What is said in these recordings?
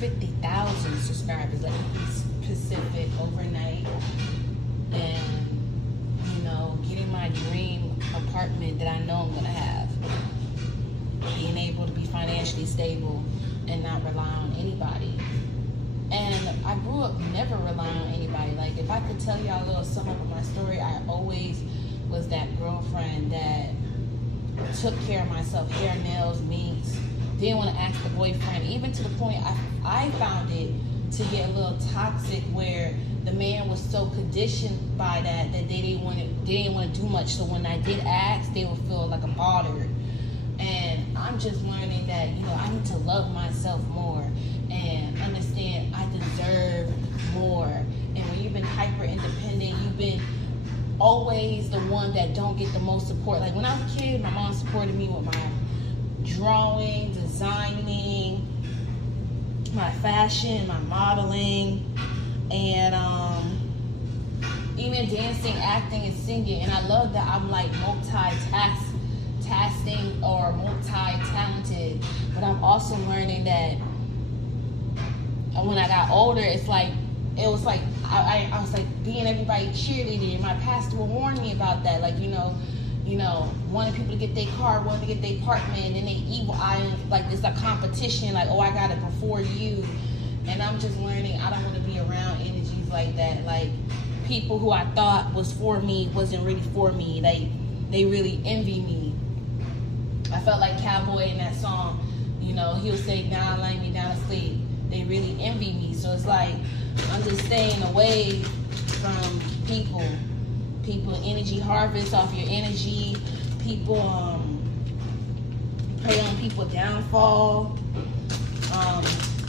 50,000 subscribers, like specific overnight. And, you know, getting my dream apartment that I know I'm gonna have. Being able to be financially stable and not rely on anybody. And I grew up never relying on anybody. Like, if I could tell y'all a little sum up of my story, I always was that girlfriend that took care of myself, hair, nails, meats, didn't want to ask the boyfriend, even to the point I found it to get a little toxic where the man was so conditioned by that they didn't want to do much. So when I did ask, they would feel like I'm bothered. And I'm just learning that, you know, I need to love myself more and understand I deserve more. And when you've been hyper independent, you've been always the one that don't get the most support. Like when I was a kid, my mom supported me with my drawing, designing, my fashion, my modeling, and even dancing, acting, and singing. And I love that I'm like multitasking or multi-talented. But I'm also learning that when I got older, it was like I was like being everybody's cheerleader. My pastor would warn me about that, like, you know, wanting people to get their car, wanting to get their apartment, and then they evil eye, like it's a competition, like, oh, I got it before you. And I'm just learning I don't want to be around energies like that. Like people who I thought was for me wasn't really for me. They really envy me. I felt like Cowboy in that song, you know, he'll say, "Now lay me down to sleep." They really envy me. So it's like I'm just staying away from people energy harvest off your energy. People prey on people downfall.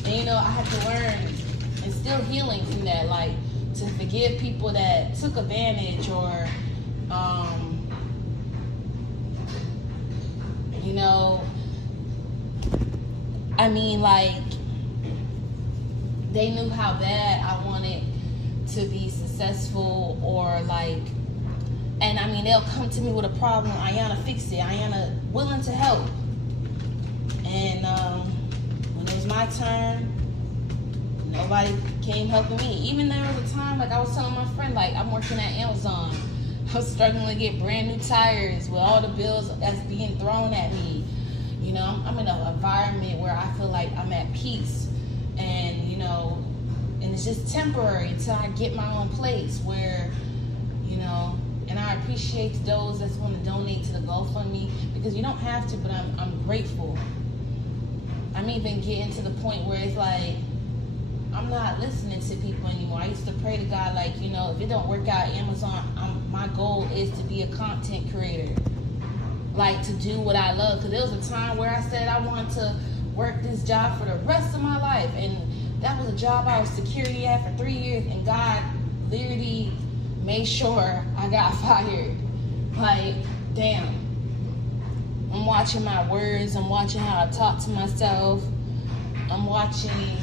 And you know, I had to learn and still healing from that, like to forgive people that took advantage or you know, I mean, like they knew how bad I wanted to be successful, or like, and I mean, they'll come to me with a problem. Ayana, fix it. Ayana, willing to help. And when it was my turn, nobody came helping me. Even there was a time, like I was telling my friend, like I'm working at Amazon. I was struggling to get brand new tires with all the bills that's being thrown at me. You know, I'm in an environment where I feel like I'm at peace. And, you know, and it's just temporary until I get my own place where, you know, and I appreciate those that want to donate to the GoFundMe, because you don't have to, but I'm grateful. I'm even getting to the point where it's like, I'm not listening to people anymore. I used to pray to God, like, you know, if it don't work out Amazon, my goal is to be a content creator. Like, to do what I love. Because there was a time where I said I wanted to work this job for the rest of my life. And that was a job I was security at for 3 years. And God literally made sure I got fired. Like, damn. I'm watching my words. I'm watching how I talk to myself. I'm watching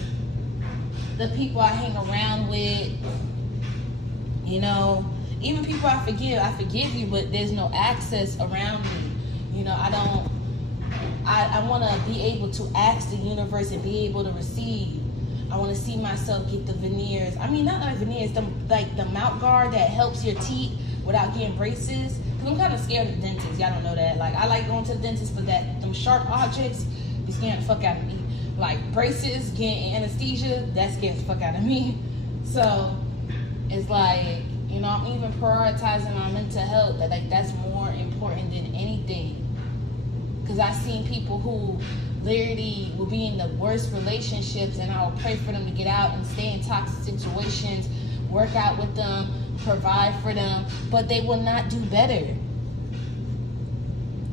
the people I hang around with. You know, even people I forgive you, but there's no access around me. You know, I want to be able to ask the universe and be able to receive. I want to see myself get the veneers. I mean, not like veneers, like the mouth guard that helps your teeth without getting braces. Because I'm kind of scared of the dentist. Y'all don't know that. Like, I like going to the dentist, but them sharp objects be scaring the fuck out of me. Like braces, getting anesthesia, that scares the fuck out of me. So it's like, you know, I'm even prioritizing my mental health. Like, that's more important than anything. Because I've seen people who literally will be in the worst relationships, and I will pray for them to get out and stay in toxic situations, work out with them, provide for them, but they will not do better.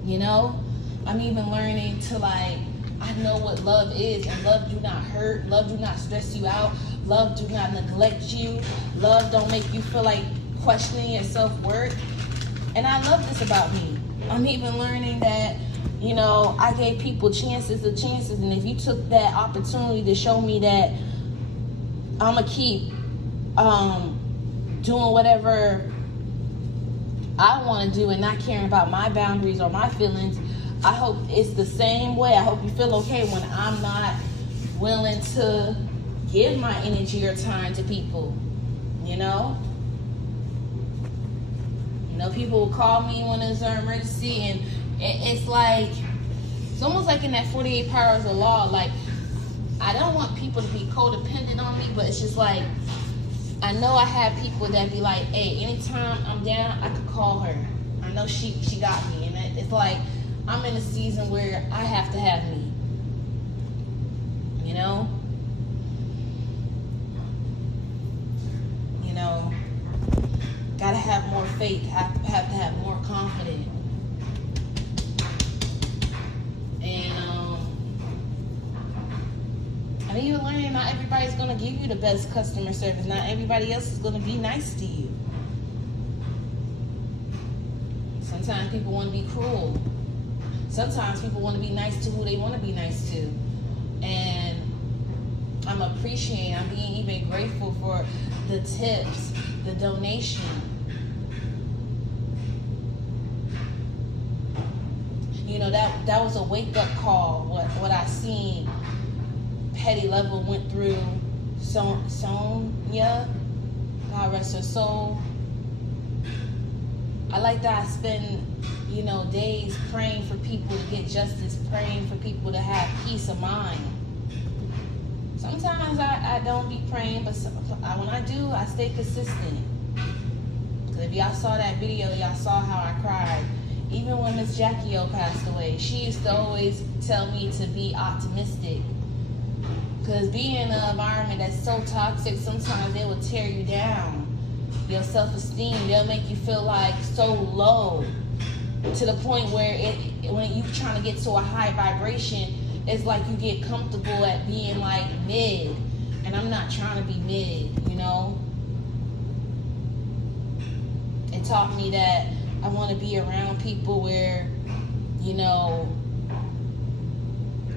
You know? I'm even learning to, like, I know what love is, and love do not hurt, love do not stress you out, love do not neglect you, love don't make you feel like questioning your self-worth. And I love this about me. I'm even learning that, you know, I gave people chances, and if you took that opportunity to show me that I'm gonna keep doing whatever I want to do and not caring about my boundaries or my feelings, I hope it's the same way. I hope you feel okay when I'm not willing to give my energy or time to people, you know? You know, people will call me when there's an emergency, and it's like, it's almost like in that 48 Powers of Law, like, I don't want people to be codependent on me, but it's just like, I know I have people that be like, hey, anytime I'm down, I could call her. I know she got me. And it's like, I'm in a season where I have to have me. You know? You know, gotta have more faith, have to have more confidence. And I'm even learning not everybody's gonna give you the best customer service. Not everybody else is gonna be nice to you. Sometimes people want to be cruel. Sometimes people want to be nice to who they want to be nice to. And I'm appreciating, I'm being even grateful for the tips, the donation. You know, that was a wake-up call, what I seen Petty Level went through. Sonya, God rest her soul. I like that I spend, you know, days praying for people to get justice, praying for people to have peace of mind. Sometimes I don't be praying, but when I do, I stay consistent. Because if y'all saw that video, y'all saw how I cried. Even when Miss Jackie O passed away, she used to always tell me to be optimistic. Because being in an environment that's so toxic, sometimes they will tear you down. Your self-esteem, they'll make you feel like so low, to the point where when you're trying to get to a high vibration, it's like you get comfortable at being like mid. And I'm not trying to be mid, you know? It taught me that I want to be around people where, you know,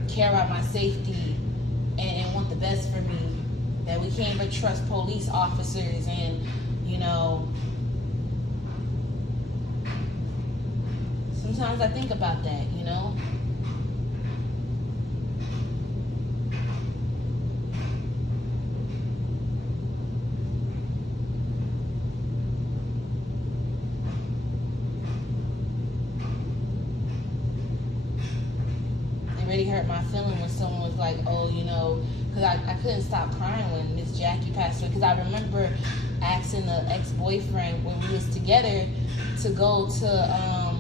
care about my safety and want the best for me. That we can't even trust police officers, and, you know, sometimes I think about that, you know? It really hurt my feeling when someone was like, oh, you know, because I couldn't stop crying when Miss Jackie passed away, because I remember asking the ex-boyfriend when we was together to go to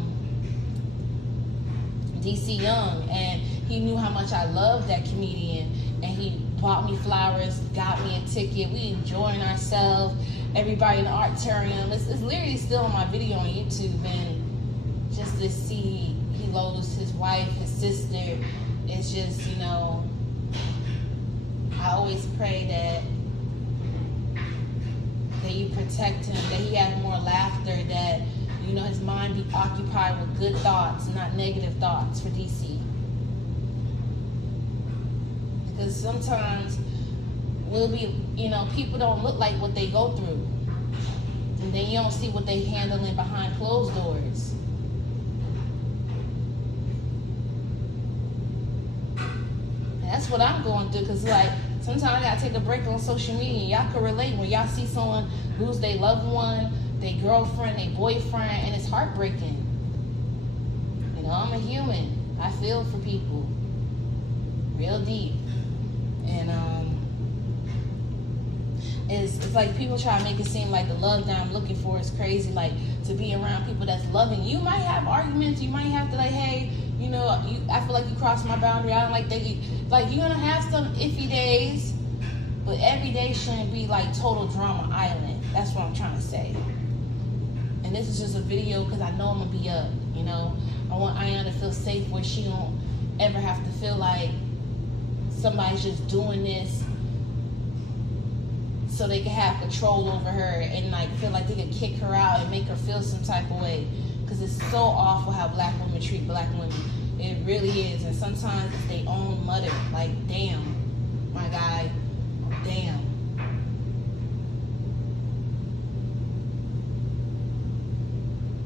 DC Young, and he knew how much I loved that comedian, and he bought me flowers, got me a ticket. We enjoying ourselves, everybody in the Artorium. It's literally still on my video on YouTube, and just to see he lost his wife, his sister, it's just, you know, I always pray that you protect him, that he has more laughter, that, you know, his mind be occupied with good thoughts, not negative thoughts for DC. Because sometimes we'll be, you know, people don't look like what they go through. And then you don't see what they handling behind closed doors. And that's what I'm going through, because, like, sometimes I gotta take a break on social media. Y'all can relate when y'all see someone lose their loved one, their girlfriend, their boyfriend, and it's heartbreaking. You know, I'm a human. I feel for people real deep. And it's like people try to make it seem like the love that I'm looking for is crazy. Like, to be around people that's loving. You might have arguments. You might have to, like, hey, you know, I feel like you crossed my boundary. I don't like that. Like, you're gonna have some iffy days, but every day shouldn't be like total drama island. That's what I'm trying to say. And this is just a video because I know I'm gonna be up, you know. I want Ayana to feel safe where she don't ever have to feel like somebody's just doing this so they can have control over her and, like, feel like they can kick her out and make her feel some type of way. Because it's so awful how black women treat black women. It really is. And sometimes it's their own mother. Like, damn, my guy, damn.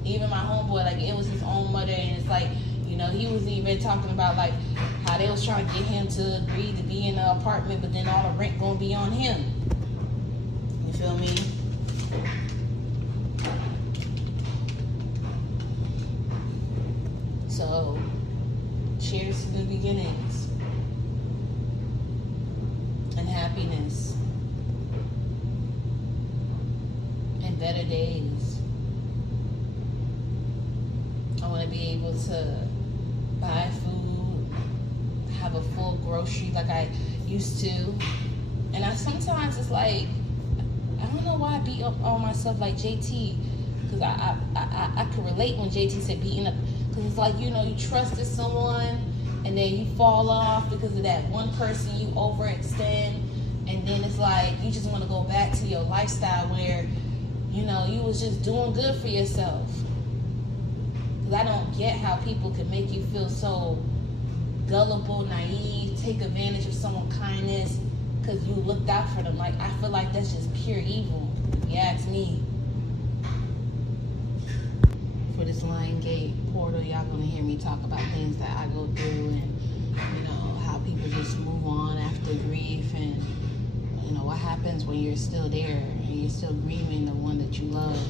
Even my homeboy, like, it was his own mother, and it's like, You know, he was even talking about like how they was trying to get him to agree to be in the apartment, but then all the rent gonna be on him. You feel me? So, cheers to the beginnings and happiness and better days. I want to be able to buy food, have a full grocery like I used to. And sometimes it's like, I don't know why I beat up on myself like JT, because I could relate when JT said beating up, because it's like, you know, you trusted someone and then you fall off because of that one person you overextend, and then it's like you just want to go back to your lifestyle where, you know, you was just doing good for yourself. I don't get how people can make you feel so gullible, naive, take advantage of someone's kindness because you looked out for them. Like, I feel like that's just pure evil, if you ask me. For this Lion Gate portal, y'all gonna hear me talk about things that I go through, and you know, how people just move on after grief, and you know, what happens when you're still there and you're still grieving the one that you love.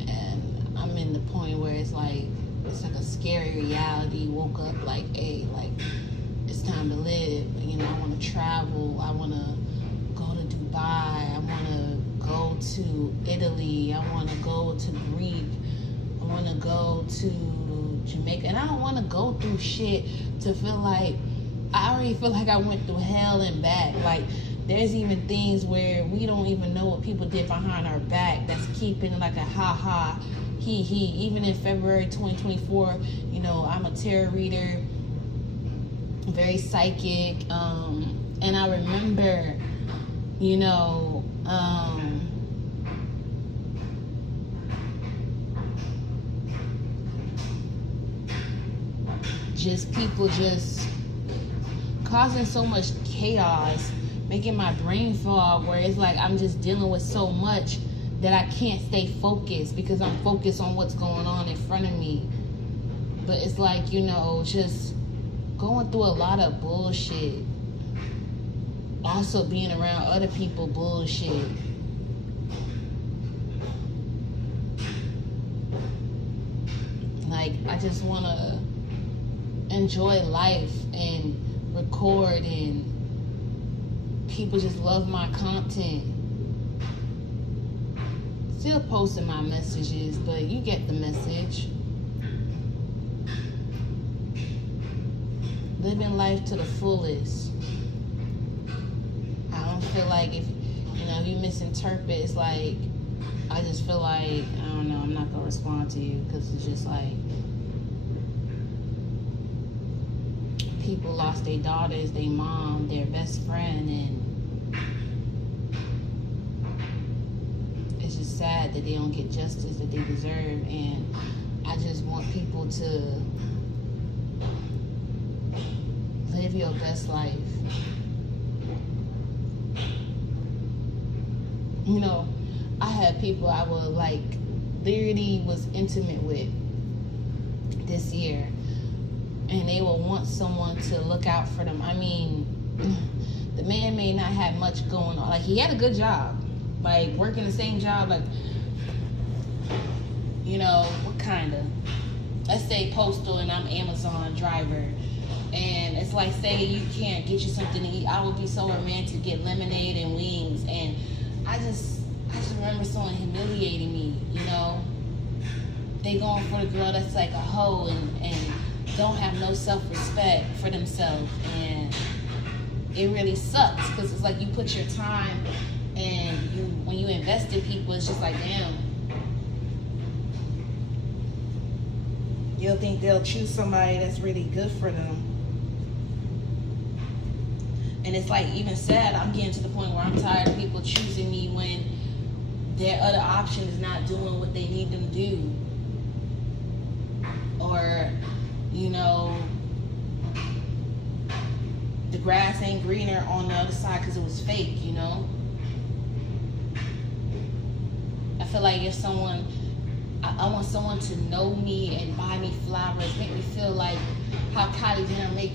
And I'm in the point where it's like a scary reality. Woke up like, hey, like, it's time to live. You know, I want to travel. I want to go to Dubai. I want to go to Italy. I want to go to Greece. I want to go to Jamaica. And I don't want to go through shit to feel like, I already feel like I went through hell and back. Like, there's even things where we don't even know what people did behind our back that's keeping like a ha-ha, he. Even in February 2024, you know, I'm a tarot reader, very psychic, and I remember, you know, just people just causing so much chaos, making my brain fog, where it's like I'm just dealing with so much that I can't stay focused because I'm focused on what's going on in front of me. But it's like, you know, just going through a lot of bullshit. Also being around other people bullshit. Like, I just want to enjoy life and record, and people just love my content. Still posting my messages, but you get the message. Living life to the fullest. I don't feel like if, you know, you misinterpret, it's like, I just feel like, I don't know, I'm not going to respond to you, because it's just like, people lost their daughters, their mom, their best friend, and it's just sad that they don't get justice that they deserve. And I just want people to live your best life. You know, I had people I would like literally was intimate with this year, and they will want someone to look out for them. I mean, the man may not have much going on. Like, he had a good job, like working the same job, like, you know, what kind of, let's say postal and I'm Amazon driver, and it's like, say you can't get you something to eat, I would be so romantic, get lemonade and wings, and I just remember someone humiliating me, you know. They going for the girl that's like a hoe and don't have no self-respect for themselves, and it really sucks, because it's like you put your time, and when you invest in people, it's just like, damn, you'll think they'll choose somebody that's really good for them. And it's like, even sad, I'm getting to the point where I'm tired of people choosing me when their other option is not doing what they need them to do. Or, you know, the grass ain't greener on the other side because it was fake, you know? I feel like if someone, I want someone to know me and buy me flowers, make me feel like how Kylie Jenner make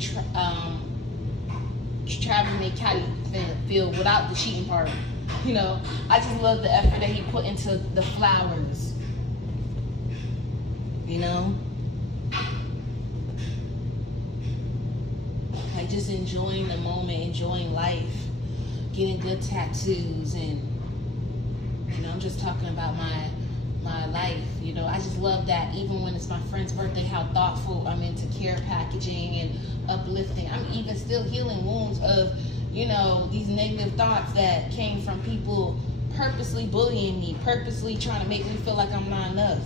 Travis made Kylie feel without the cheating part. You know, I just love the effort that he put into the flowers. You know, like just enjoying the moment, enjoying life, getting good tattoos, and you know, I'm just talking about my life. You know, I just love that even when it's my friend's birthday, how thoughtful I'm into care packaging and uplifting. I'm even still healing wounds of, you know, these negative thoughts that came from people purposely bullying me, purposely trying to make me feel like I'm not enough.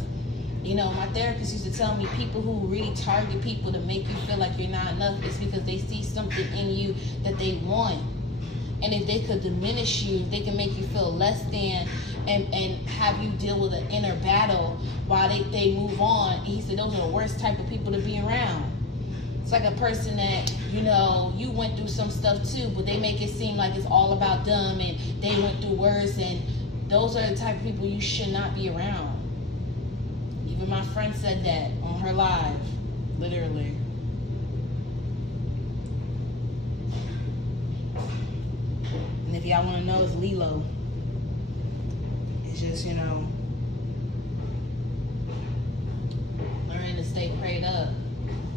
You know, my therapist used to tell me people who really target people to make you feel like you're not enough is because they see something in you that they want. And if they could diminish you, if they can make you feel less than, and have you deal with an inner battle while they move on. He said those are the worst type of people to be around. It's like a person that, you know, you went through some stuff too, but they make it seem like it's all about them and they went through worse, and those are the type of people you should not be around. Even my friend said that on her live, literally. And if y'all want to know, it's Lilo. It's just, you know, learning to stay prayed up,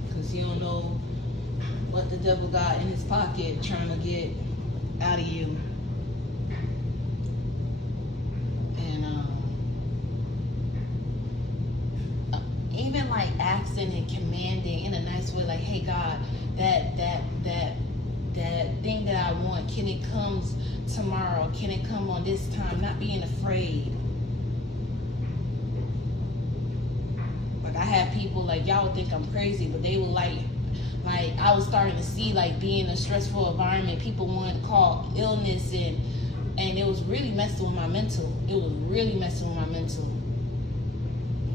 because you don't know what the devil got in his pocket trying to get out of you. And even like asking and commanding in a nice way, like, hey God, that thing that I want, can it come tomorrow? Can it come on this time? Not being afraid. Like I had people, like, y'all would think I'm crazy, but they were like I was starting to see, like, being in a stressful environment, people wanted to call illness, and it was really messing with my mental. It was really messing with my mental.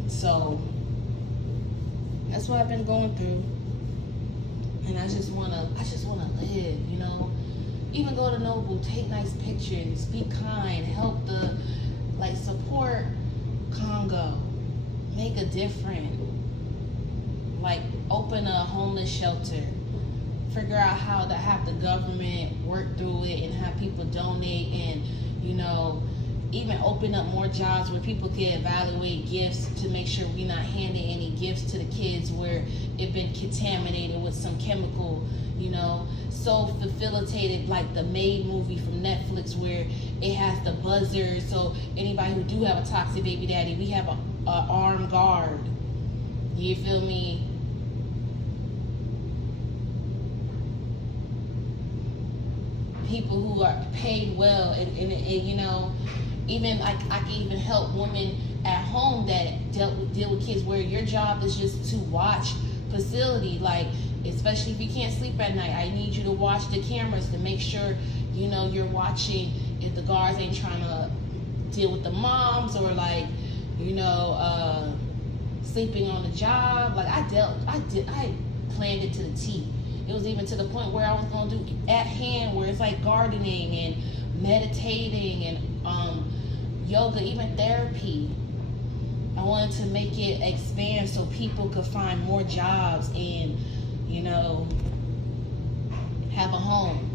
So that's what I've been going through. And I just wanna live, you know. Even go to Noble, take nice pictures, be kind, help support Congo, make a difference. Like, open a homeless shelter, figure out how to have the government work through it and have people donate, and, you know, even open up more jobs where people can evaluate gifts to make sure we're not handing any gifts to the kids where it's been contaminated with some chemical, you know. So facilitated, like the Maid movie from Netflix, where it has the buzzer, so anybody who do have a toxic baby daddy, we have a armed guard. You feel me? People who are paid well, and you know, even like I can even help women at home that deal with kids, where your job is just to watch facility, like, especially if you can't sleep at night, I need you to watch the cameras to make sure, you know, you're watching if the guards ain't trying to deal with the moms, or like, you know, sleeping on the job. Like I planned it to the T. It was even to the point where I was gonna do at hand, where it's like gardening and meditating and yoga, even therapy. I wanted to make it expand so people could find more jobs and, you know, have a home.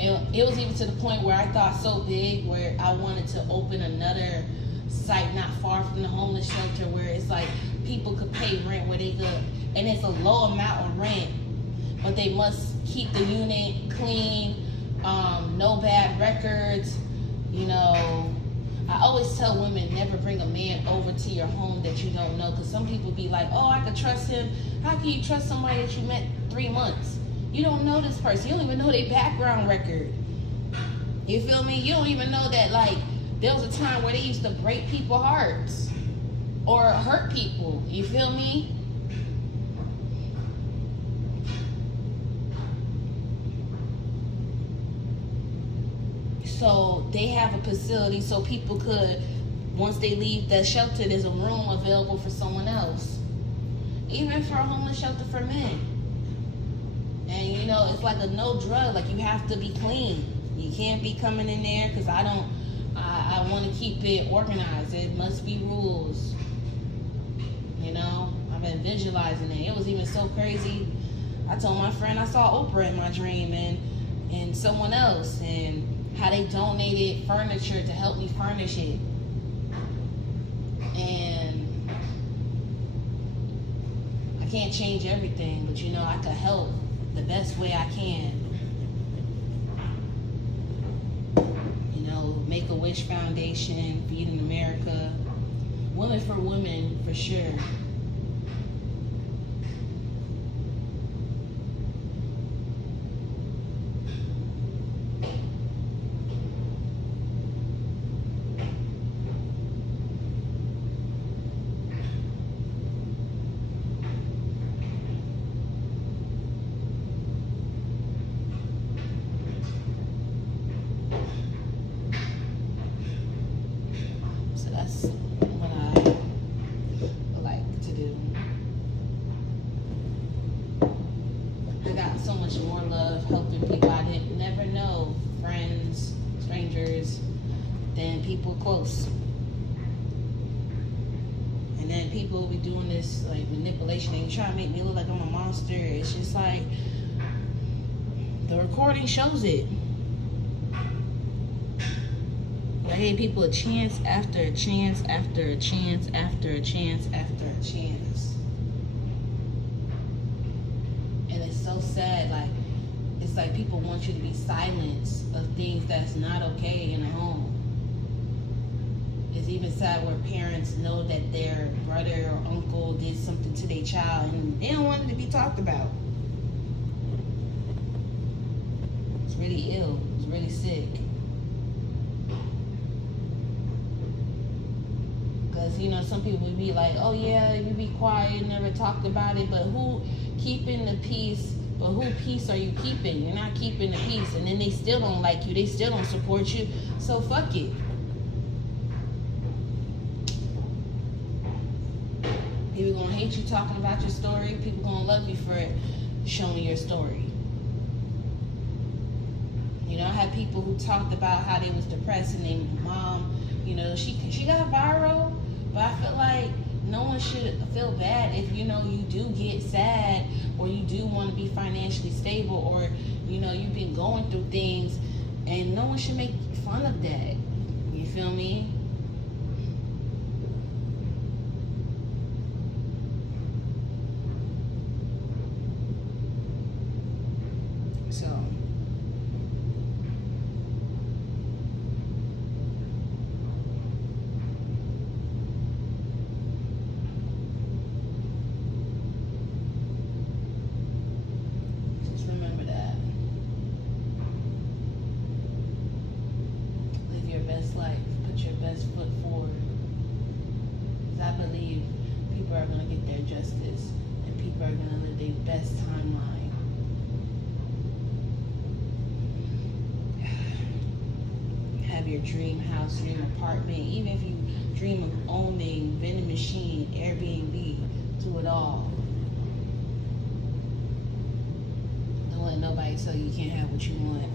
And it was even to the point where I thought so big, where I wanted to open another site not far from the homeless shelter, where it's like people could pay rent, where they could, and it's a low amount of rent, but they must keep the unit clean, no bad records, you know. I always tell women, never bring a man over to your home that you don't know, because some people be like, oh, I could trust him. How can you trust somebody that you met 3 months? You don't know this person. You don't even know their background record. You feel me? You don't even know that, like, there was a time where they used to break people's hearts or hurt people. You feel me? So they have a facility so people could, once they leave the shelter, there's a room available for someone else. Even for a homeless shelter for men. And you know, it's like a no drug, like you have to be clean. You can't be coming in there, because I I want to keep it organized. It must be rules. You know, I've been visualizing it. It was even so crazy. I told my friend I saw Oprah in my dream and someone else, and how they donated furniture to help me furnish it. And I can't change everything, but you know, I could help the best way I can. You know, Make-A-Wish Foundation, Feeding America, Women for Women for sure. That's what I like to do. I got so much more love helping people I didn't never know, friends, strangers, than people close. And then people will be doing this like manipulation and try to make me look like I'm a monster. It's just like the recording shows it. I gave people a chance after a chance after a chance after a chance after a chance. And it's so sad, like, it's like people want you to be silenced of things that's not okay in a home. It's even sad where parents know that their brother or uncle did something to their child and they don't want it to be talked about. It's really ill, it's really sick. You know, some people would be like, oh yeah, you be quiet, never talked about it, but who keeping the peace? But who peace are you keeping? You're not keeping the peace, and then they still don't like you, they still don't support you, so fuck it. People gonna hate you talking about your story, people gonna love you for showing your story. You know, I had people who talked about how they was depressed and their mom, you know, she got viral. But I feel like no one should feel bad if, you know, you do get sad or you do want to be financially stable or, you know, you've been going through things, and no one should make fun of that. You feel me? So life, put your best foot forward. Because I believe people are going to get their justice and people are going to live their best timeline. Have your dream house, dream apartment, even if you dream of owning vending machine, Airbnb, do it all. Don't let nobody tell you can't have what you want.